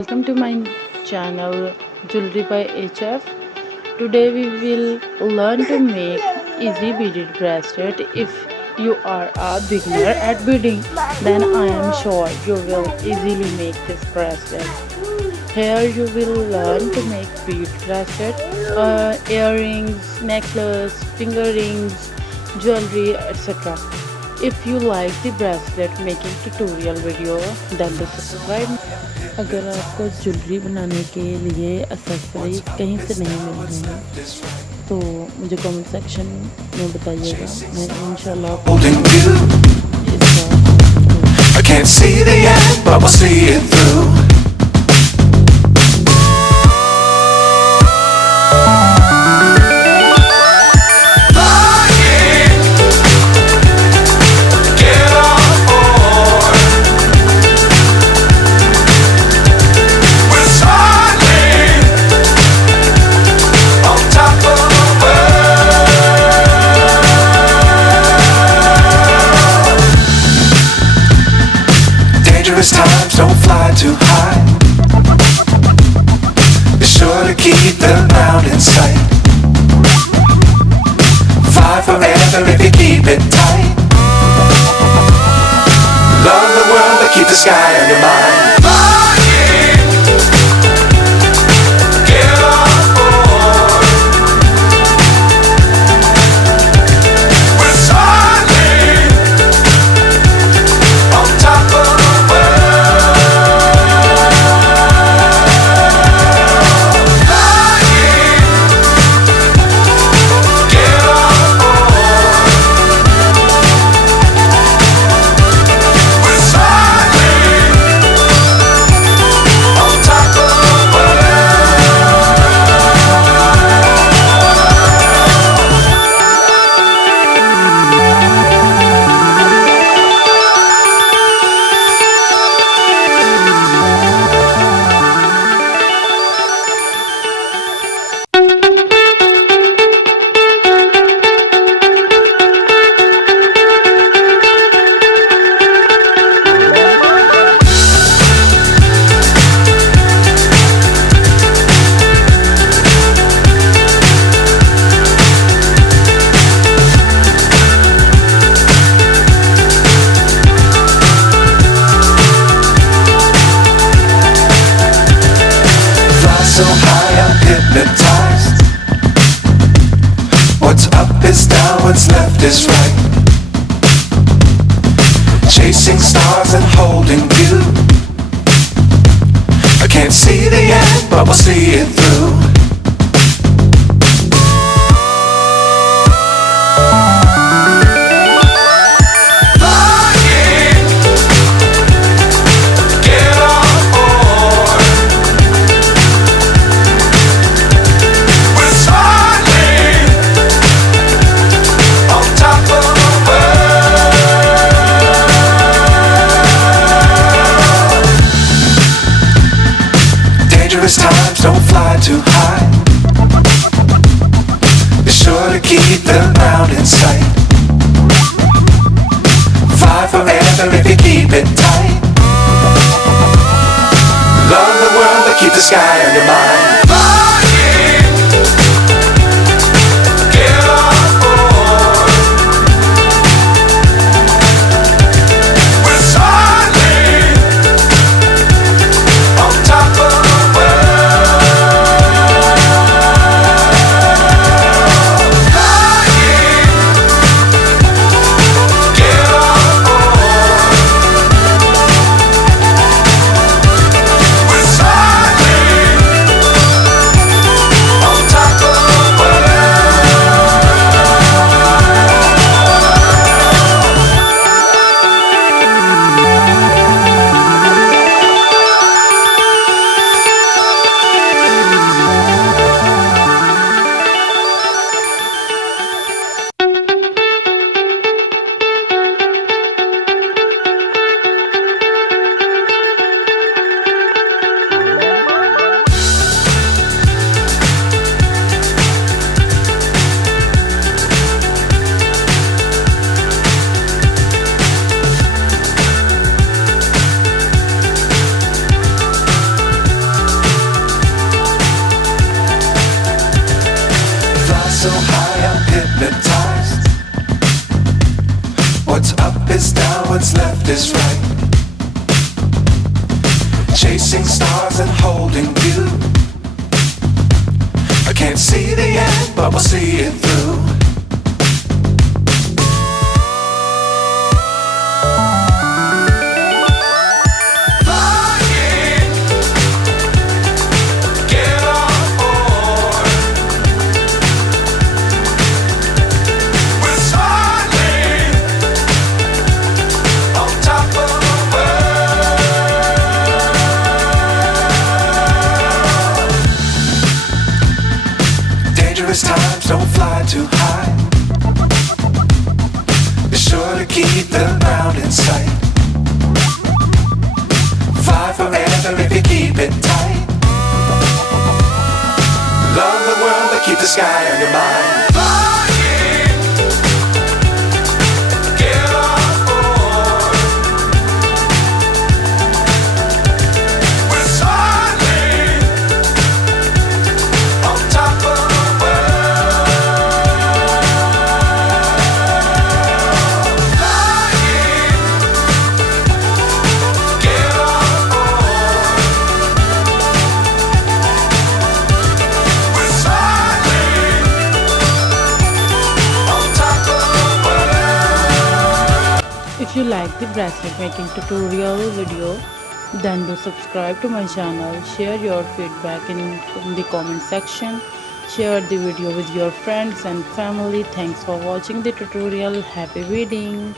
welcome to my channel Jewelry by HF. Today we will learn to make easy beaded bracelet. If you are a beginner at beading, then I am sure you will easily make this bracelet. Here you will learn to make bead bracelet, earrings, necklace, finger rings, jewelry, etc. If you like the bracelet making tutorial video, then do subscribe. अगर आपको jewellery बनाने के लिए accessories कहीं से नहीं मिल रही हैं तो मुझे कमेंट सेक्शन में बताइएगा, मैं इंशाल्लाह I can't see the end, but we'll see it through. Dangerous times, don't fly too high. Be sure to keep the ground in sight. Fly forever if you keep it tight. Love the world but keep the sky on your mind. So high I'm hypnotized. What's up is down, what's left is right. Chasing stars and holding you. I can't see the end, but we'll see it through. Dangerous times, don't fly too high. Be sure to keep the ground in sight. Fly forever if you keep it tight. Love the world but keep the sky on your mind. so high I'm hypnotized. What's up is down, what's left is right. Chasing stars and holding you. I can't see the end, but we'll see it through. Times don't fly too high. Be sure to keep the ground in sight. Fly forever if you keep it tight. Love the world but keep the sky on your mind. If you like the bracelet making tutorial video, then do subscribe to my channel. Share your feedback in the comment section. Share the video with your friends and family. Thanks for watching the tutorial. Happy wedding!